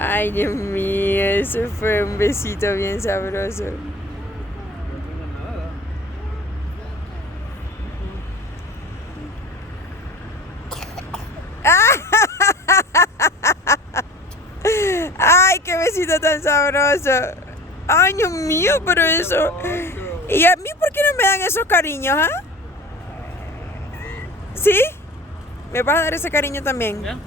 Ay, Dios mío, eso fue un besito bien sabroso. Ay, qué besito tan sabroso. Ay, Dios mío, pero eso. ¿Y a mí por qué no me dan esos cariños, ¿Sí? ¿Me vas a dar ese cariño también? ¿Ya?